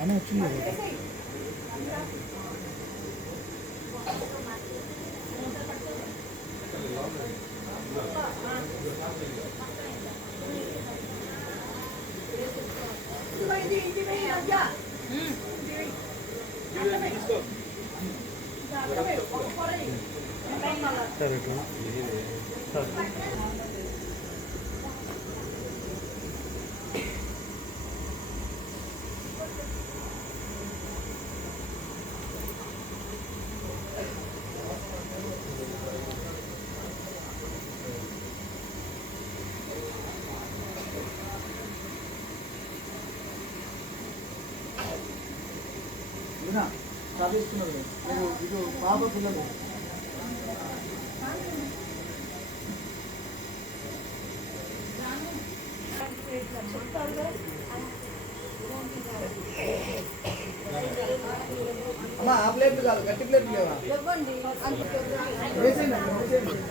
బాగానే వచ్చింది సరే సరే చదివిస్తున్నారు మీరు ఇటు పాప పిల్లలు. అమ్మా ఆ కాదు గట్టి లేవా.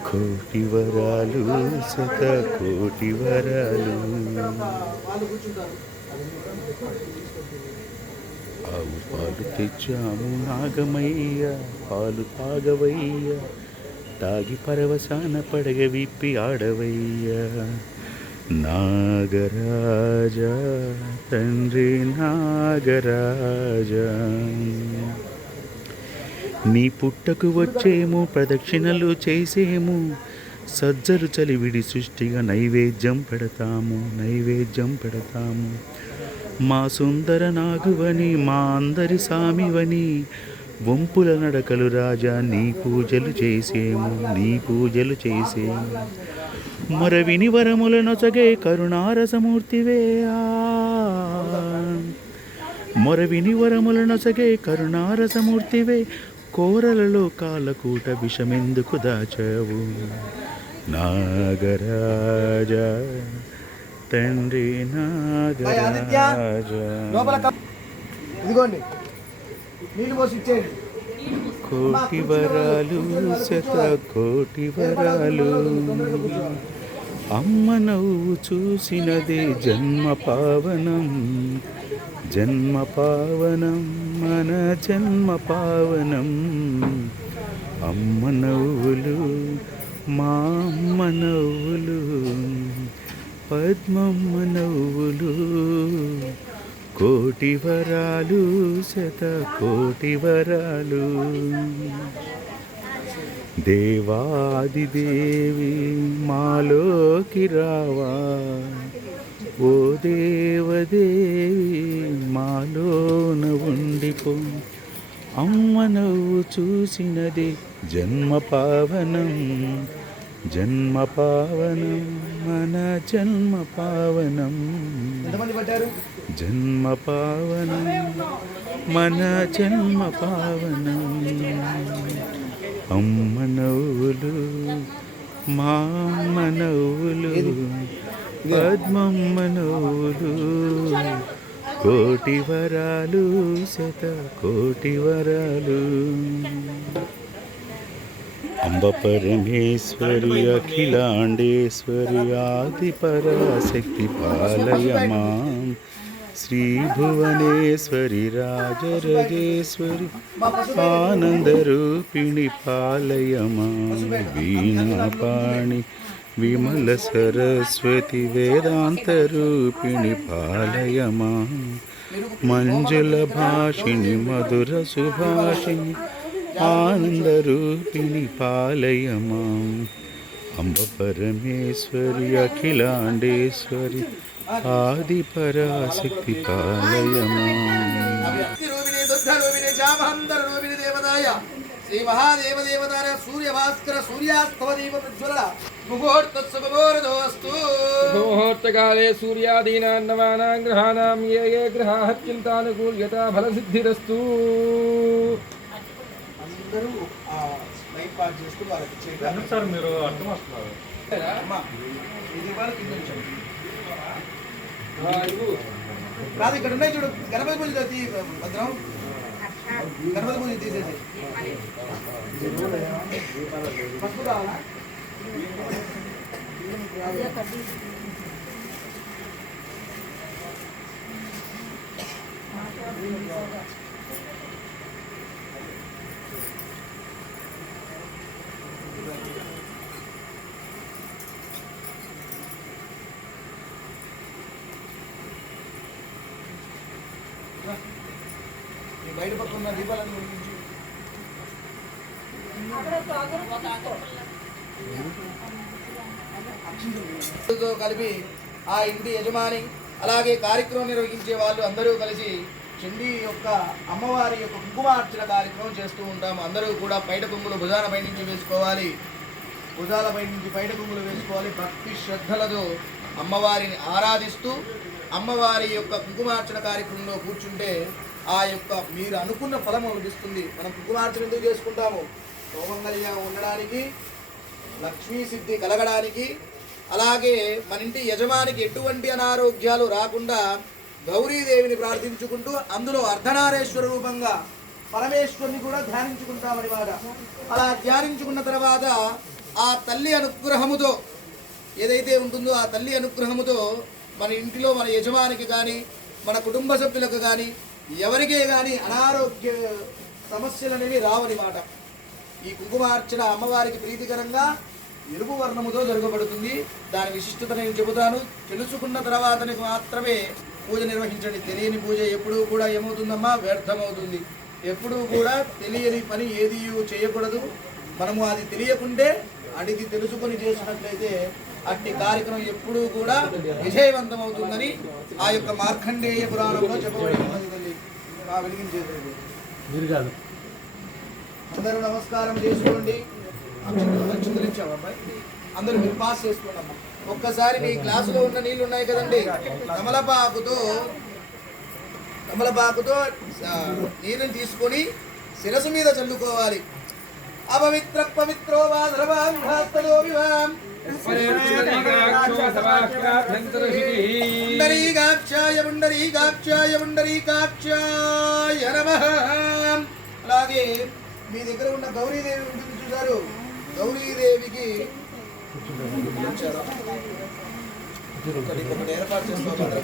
కోటి వరాలు శత కోటి వరాలు. వాళ్ళు కూర్చుంటారు. ఆవు పాలు తెచ్చాము నాగమయ్య పాలు తాగవయ్య. తాగి పరవశాన పడగ విప్పి ఆడవయ్య. నాగరాజ తండ్రి నాగరాజ. నీ పుట్టకు వచ్చేము ప్రదక్షిణలు చేసేము. సజ్జలు చలివిడి సృష్టిగా నైవేద్యం పెడతాము నైవేద్యం పెడతాము. మా సుందర నాగువని మా అందరి సామివని వంపుల నడకలు రాజా నీ పూజలు చేసేము నీ పూజలు చేసేము. మరవిని వరముల నొసగే కరుణారసమూర్తివే ఆ. మొరవిని వరముల నొసగే కరుణారసమూర్తివే కోరలలో కాలకూట విషమెందుకు దాచావు. నాగరాజా. తండ్రి ఇదిగోండి. నీళ్ళు పోసి ఇచ్చేయండి. కోటి వరాలు శత కోటి వరాలు. అమ్మ నవ్వు చూసినదే జన్మ పావనం. జన్మ పావనం మన జన్మ పావనం. అమ్మ నవ్వులు మా అమ్మ నవ్వులు. పద్మమ్మ నవ్వులు కోటి వరాలు శత కోటి వరాలు. దేవాదిదేవి మాలోకి రావా ఓ దేవదేవి మాలోన ఉండిపో. అమ్మ నవ్వు చూసినది జన్మ పావనం జన్మ పావనం మన జన్మ పావనం జన్మ పావనం మన జన్మ పావనం అమ్మ నవ్వులు మా నవ్వులు పద్మమ్మ నవ్వులు. కోటి వరాలు శత కోటి వరాలు. అంబ పరమేశ్వరి అఖిలాండేశ్వరి ఆది పరాశక్తి పాలయమా. శ్రీ భువనేశ్వరి రాజరజేశ్వరి ఆనందరూపిణి పాలయమా. వీణాపాణి విమల సరస్వతి వేదాంతరూపిణి పాలయమా. మంజుల భాషిణి మధుర సుభాషిణి ఆనందరూపిణి పాలయమా. అంబ పరమేశ్వరి అఖిలాండేశ్వరి ఆది పరాశక్తి పాలయమా. శ్రీ మహాదేవ దేవతార సూర్య భాస్కర సూర్యాస్తవ దీప ప్రజ్వల ముహూర్త ముహూర్తకాలే సూర్యాదీనాం నవానాం గ్రహాణాం ఏ ఏ గ్రహాः చింతానుకూల్యతా ఫలసిద్ధిరస్తు అందరూ ఆ లైట్ పాస్ చేసుకుని వాళ్ళకి ఇచ్చేయండి సార్ మీరు అర్థం వస్తున్నారు. అమ్మా ఇది ఇవ్వు. కాదు ఇక్కడ ఉన్నాయి చూడు. గణపతి పూజ తీ భద్రం. గణపతి పూజ తీసేసి. పసుపు కావాలా? ఈ బయట పక్కన ఉన్న దీపాలను వెలిగించు. కలిపి ఆ ఇంటి యజమాని అలాగే కార్యక్రమం నిర్వహించే వాళ్ళు అందరూ కలిసి చండీ యొక్క అమ్మవారి యొక్క కుంకుమార్చన కార్యక్రమం చేస్తూ ఉంటాము అందరూ కూడా పైట కుంగులు భుజాలపై నుంచి వేసుకోవాలి. భుజాలపై నుంచి పైట కుంగులు వేసుకోవాలి. భక్తి శ్రద్ధలతో అమ్మవారిని ఆరాధిస్తూ అమ్మవారి యొక్క కుంకుమార్చన కార్యక్రమంలో కూర్చుంటే ఆ యొక్క మీరు అనుకున్న ఫలం లభిస్తుంది మనం కుంకుమార్చన ఎందుకు చేసుకుంటాము? సౌమంగళ్యం ఉండడానికి లక్ష్మీ సిద్ధి కలగడానికి అలాగే మన ఇంటి యజమానికి ఎటువంటి అనారోగ్యాలు రాకుండా గౌరీదేవిని ప్రార్థించుకుంటూ అందులో అర్ధనారేశ్వర రూపంగా పరమేశ్వరుని కూడా ధ్యానించుకుంటామన్నమాట అలా ధ్యానించుకున్న తర్వాత ఆ తల్లి అనుగ్రహముతో ఏదైతే ఉంటుందో ఆ తల్లి అనుగ్రహముతో మన ఇంటిలో మన యజమానికి కానీ మన కుటుంబ సభ్యులకు కానీ ఎవరికే కానీ అనారోగ్య సమస్యలు అనేవి మాట. ఈ కుంకుమార్చన అమ్మవారికి ప్రీతికరంగా ఎరుపు వర్ణముతో జరగబడుతుంది. దాని విశిష్టత నేను చెబుతాను. తెలుసుకున్న తర్వాత మాత్రమే పూజ నిర్వహించండి. తెలియని పూజ ఎప్పుడూ కూడా ఏమవుతుందమ్మా? వ్యర్థమవుతుంది. ఎప్పుడూ కూడా తెలియని పని ఏది చేయకూడదు. మనము అది తెలియకుంటే అడిగి తెలుసుకొని చేసినట్లయితే అట్టి కార్యక్రమం ఎప్పుడూ కూడా విజయవంతం అవుతుందని ఆ యొక్క మార్కండేయ పురాణంలో చెప్పబడి ఉన్నది. ఆ వెలిగించేది అందరూ నమస్కారం చేసుకోండి. అబ్బాయి? అందరూ మీరు పాస్ చేసుకోండి అమ్మా. ఒక్కసారి మీ గ్లాసులో ఉన్న నీళ్ళు ఉన్నాయి కదండి. కమలపాకుతో కమలపాకుతో నీరుని తీసుకొని శిరసు మీద చల్లుకోవాలి. అపవిత్ర పవిత్రో వా వివాం. పుండరీకాక్షాయ పుండరీకాక్షాయ పుండరీకాక్షాయ నమః అలాగే మీ దగ్గర ఉన్న గౌరీదేవి ఉంటుంది చూసారు గౌరీదేవికి ఏర్పాటు చేసుకోవాలి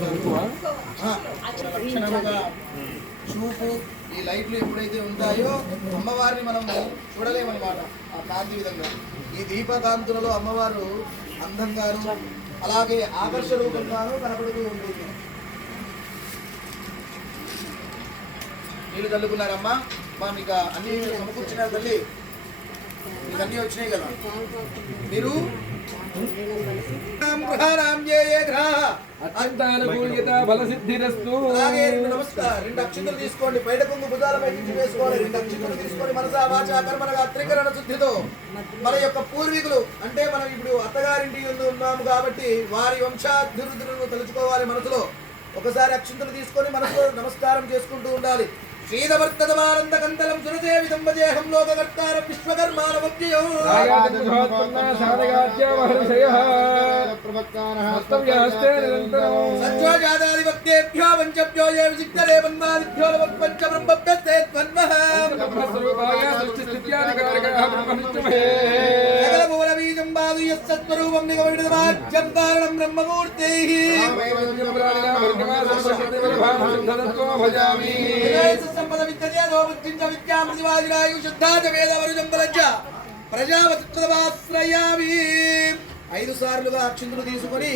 చూపు ఈ లైట్లు ఎప్పుడైతే ఉంటాయో అమ్మవారిని మనం చూడలేమన్నమాట ఆ కాంతి విధంగా. ఈ దీపకాంతులలో అమ్మవారు అందంగాను అలాగే ఆకర్ష రూపంగాను కనపడుతూ ఉంటుంది. నీళ్ళు తల్లుకున్నారమ్మా? మా మీకు అన్ని సమకూర్చినారు తల్లి మీకు అన్నీ వచ్చినాయి కదా. మీరు? రెండు అక్షింతలు తీసుకోండి. బయట కొంగు భుజాలపై నుంచి వేసుకోవాలి. రెండు అక్షింతలు తీసుకొని మనసా వాచా కర్మనగా త్రికరణ శుద్ధితో మన యొక్క పూర్వీకులు అంటే మనం ఇప్పుడు అత్తగారింటి యందు ఉన్నాము కాబట్టి వారి వంశాభివృద్ధులను తలుచుకోవాలి మనసులో. ఒకసారి అక్షింతలు తీసుకొని మనసులో నమస్కారం చేసుకుంటూ ఉండాలి. శ్రీదవర్తదమానంద కందలం సురజే విదంబజేహం లోకకర్తారం విశ్వకర్మానమవ్యయం సత్యోజాదాదిభక్తేభ్యో పంచభ్యో ఏ విజిక్తరే మన్మాదిభ్యో పంచ బ్రహ్మభ్యస్తే త్వన్మః. బ్రహ్మనిత్యమే సకలమూలబీజం బాధుయస్సత్వరూపం నిగమవిడమాజ్యం కారణం బ్రహ్మమూర్తైః. భజామి. సంపద విద్యదేదో బుద్ధించ ప్రజాపతిత్వమాశ్రయామి ఐదు సార్లుగా అక్షింతులు తీసుకొని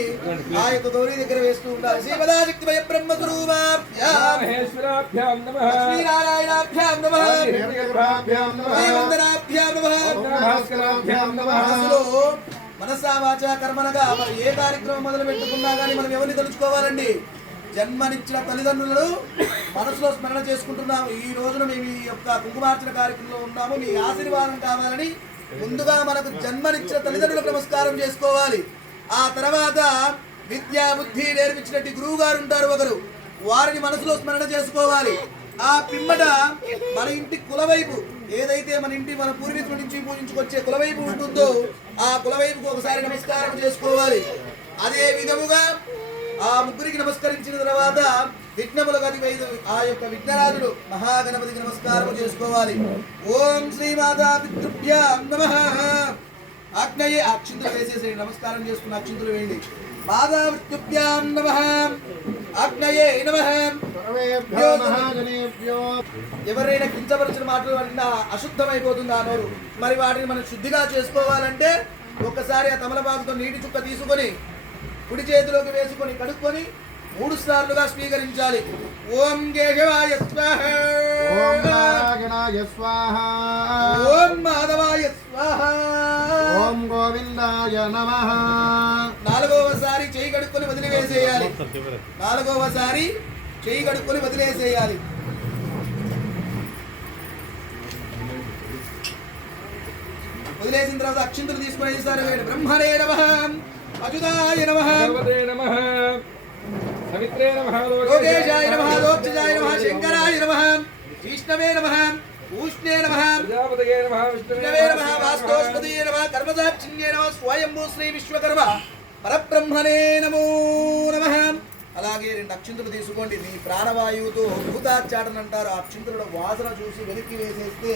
ఆ యొక్క గౌరీ దగ్గర వేస్తూ ఉండాలి. శ్రీపదాశక్తిమయ బ్రహ్మస్వరూపాభ్యాం మహేశ్వరాభ్యాం నమః. శ్రీనారాయణాభ్యాం నమః. హిరణ్యగర్భాభ్యాం నమః. శ్రీవందనాభ్యాం నమః. భాస్కరాభ్యాం నమః. మనసులో మనసా వాచా కర్మనగా మనం ఏ కార్యక్రమం మొదలు పెట్టుకున్నా కానీ మనం ఎవరిని తలుచుకోవాలండి? జన్మనిచ్చిన తల్లిదండ్రులను మనసులో స్మరణ చేసుకుంటున్నాము. ఈ రోజున మేము ఈ యొక్క కుంకుమార్చన కార్యక్రమంలో ఉన్నాము. మీ ఆశీర్వాదం కావాలని ముందుగా మనకు జన్మనిచ్చిన తల్లిదండ్రులకు నమస్కారం చేసుకోవాలి. ఆ తర్వాత విద్యా బుద్ధి నేర్పించినట్టు గురువు గారు ఉంటారు ఒకరు. వారిని మనసులో స్మరణ చేసుకోవాలి. ఆ పిమ్మట మన ఇంటి కులవైపు ఏదైతే మన ఇంటి మన పూర్వీకుల నుంచి పూజించుకొచ్చే కులవైపు ఉంటుందో ఆ కులవైపుకు ఒకసారి నమస్కారం చేసుకోవాలి. అదే విధముగా ఆ ముగ్గురికి నమస్కరించిన తర్వాత విఘ్నములకు అధిపతి ఆ యొక్క విఘ్నరాజుడు మహాగణపతికి నమస్కారం చేసుకోవాలి. ఓం శ్రీ మాతా పితృభ్యాం నమః. ఆజ్ఞయే అక్షింతలు వేసేసేయండి. నమస్కారం చేసుకున్న అక్షింతలు వేయండి. మాతా మృత్యుభ్యాం నమః. ఆజ్ఞయే నమః ఎవరైనా కించపరిచిన మాటలు వల్ల అశుద్ధమైపోతుంది ఆ నోరు. మరి వాటిని మనం శుద్ధిగా చేసుకోవాలంటే ఒక్కసారి ఆ తమలపాకుతో నీటి చుక్క తీసుకొని కుడి చేతిలోకి వేసుకొని కడుక్కొని మూడు సార్లుగా స్వీకరించాలి. ఓం కేశవాయ స్వాహ. ఓం నారాయణాయ స్వాహ. ఓం మాధవాయ స్వాహ. ఓం గోవిందాయ నమః. నాలుగవసారి చేయి కడుక్కొని వదిలివేసేయాలి. నాలుగవసారి చేయి కడుక్కొని వదిలేసేయాలి. వదిలేసిన తర్వాత అక్షింతలు తీసుకొని వేసారు బ్రహ్మణే నమ. అచుతాయ నమ. నమః. సవిత్రే నమః లోకేశాయ నమ లోక్షజాయ నమ శంకరాయ నమ విష్ణవే నమ ఊష్ణే నమ. ప్రజాపతయే నమః విష్ణవే నమ. వాస్తోస్పతియే నమ కర్మసాక్షిణ్యే నమ స్వయంభూ శ్రీ విశ్వకర్మ. పరబ్రహ్మణే నమో నమ. అలాగే రెండు అక్షింతలు తీసుకోండి. మీ ప్రాణవాయువుతో భూతాచాటన అంటారు ఆ అక్షింతల వాసన చూసి వెనక్కి వేసేస్తే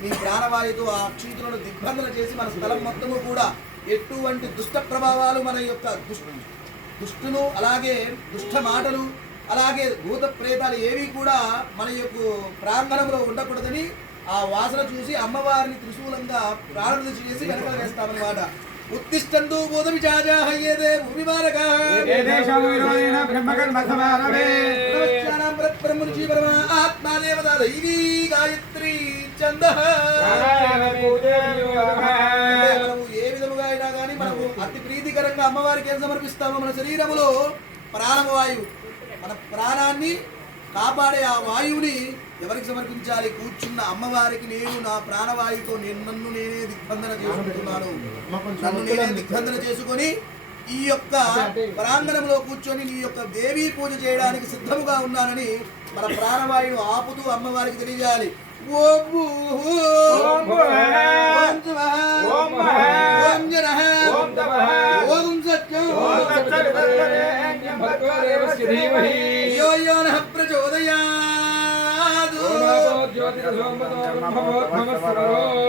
మీ ప్రాణవాయువుతో ఆ అక్షింతలను దిగ్బంధన చేసి మన స్థలం మొత్తము కూడా ఎటువంటి దుష్ట ప్రభావాలు మన యొక్క దుష్ట దుష్టులు అలాగే దుష్ట మాటలు అలాగే భూత ప్రేతాలు ఏవి కూడా మన యొక్క ప్రాంగణంలో ఉండకూడదని ఆ వాసన చూసి అమ్మవారిని త్రిశూలంగా ప్రారంభ చేసి వెనకాల వేస్తామన్నమాట. ఉత్తిష్టందు భూత విచాజాహయ్యేదే సమారభే బ్రహ్మనిషి పరమ ఆత్మా దేవత దైవీ గాయత్రి చందః. ఏ అయినా కానీ మనము అతి ప్రీతికరంగా అమ్మవారికి ఏం సమర్పిస్తామో మన శరీరములో ప్రాణవాయువు మన ప్రాణాన్ని కాపాడే ఆ వాయువుని ఎవరికి సమర్పించాలి? కూర్చున్న అమ్మవారికి నేను నా ప్రాణవాయువుతో నేను నన్ను నేనే దిగ్బంధన చేసుకుంటున్నాను. నన్ను నేనే దిగ్బంధన చేసుకొని ఈ యొక్క ప్రాంగణంలో కూర్చొని నీ యొక్క దేవీ పూజ చేయడానికి సిద్ధముగా ఉన్నానని మన ప్రాణవాయువు ఆపుతూ అమ్మవారికి తెలియజేయాలి. ఓం ఓం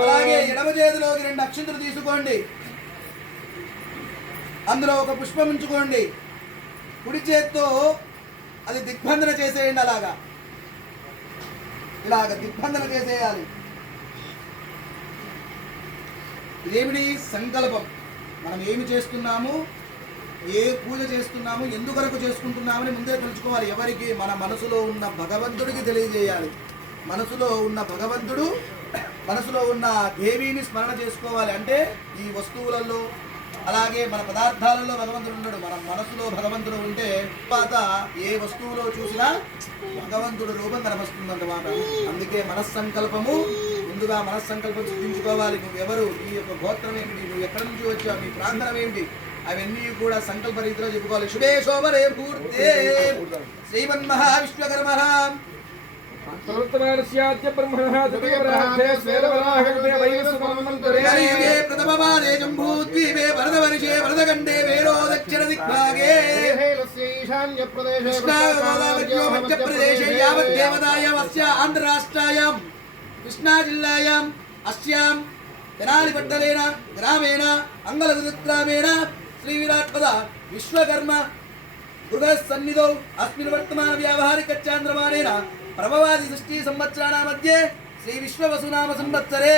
అలాగే ఎడమ చేతిలోకి రెండు అక్షంతలు తీసుకోండి. అందులో ఒక పుష్పం ఉంచుకోండి. కుడి చేత్తో అది దిగ్బంధన చేసేయండి అలాగా. ఇలాగ దిగ్బంధన చేసేయాలి. ఇదేమిటి సంకల్పం? మనం ఏమి చేస్తున్నాము? ఏ పూజ చేస్తున్నాము ఎందుకొరకు చేసుకుంటున్నామని ముందే తెలుసుకోవాలి. ఎవరికి? మన మనసులో ఉన్న భగవంతుడికి తెలియజేయాలి. మనసులో ఉన్న భగవంతుడు మనసులో ఉన్న దేవిని స్మరణ చేసుకోవాలి. అంటే ఈ వస్తువులలో అలాగే మన పదార్థాలలో భగవంతుడు ఉన్నాడు. మన మనసులో భగవంతుడు ఉంటే తర్వాత ఏ వస్తువులో చూసినా భగవంతుడు రూపం కనపస్తుందన్నమాట అందుకే మనస్సంకల్పము ముందుగా మనస్సంకల్పం సిద్ధించుకోవాలి. నువ్వెవరు? నీ యొక్క గోత్రం ఏమిటి నువ్వు ఎక్కడి నుంచి వచ్చావు? నీ ప్రాంగణం ఏంటి? అవన్నీ కూడా సంకల్ప రీతిలో చెప్పుకోవాలి. శుభే శోభరే పూర్తే. శ్రీమన్ మహావిశ్వకర్మ ప్రవృత్తమానస్యాద్య వరదవర్షే వరదగండే వేరో దక్షిణ దిగ్భాగే కృష్ణాగోదావర్యో మధ్యప్రదేశే యావత్ అస్య ఆంధ్రరాష్ట్రాయాం కృష్ణా జిల్లాయాం అస్యాం తెనాలిపట్టలేన గ్రామేణ అంగళగురుగ్రామేణ శ్రీ విరాట్పద విశ్వకర్మ గృహసన్నిధౌ అస్మిన్ వర్తమాన వ్యావహారిక చాంద్రమానేన ప్రభవాది సృష్టి సంవత్సరాణ మధ్యే శ్రీ విశ్వవసునామ సంవత్సరే.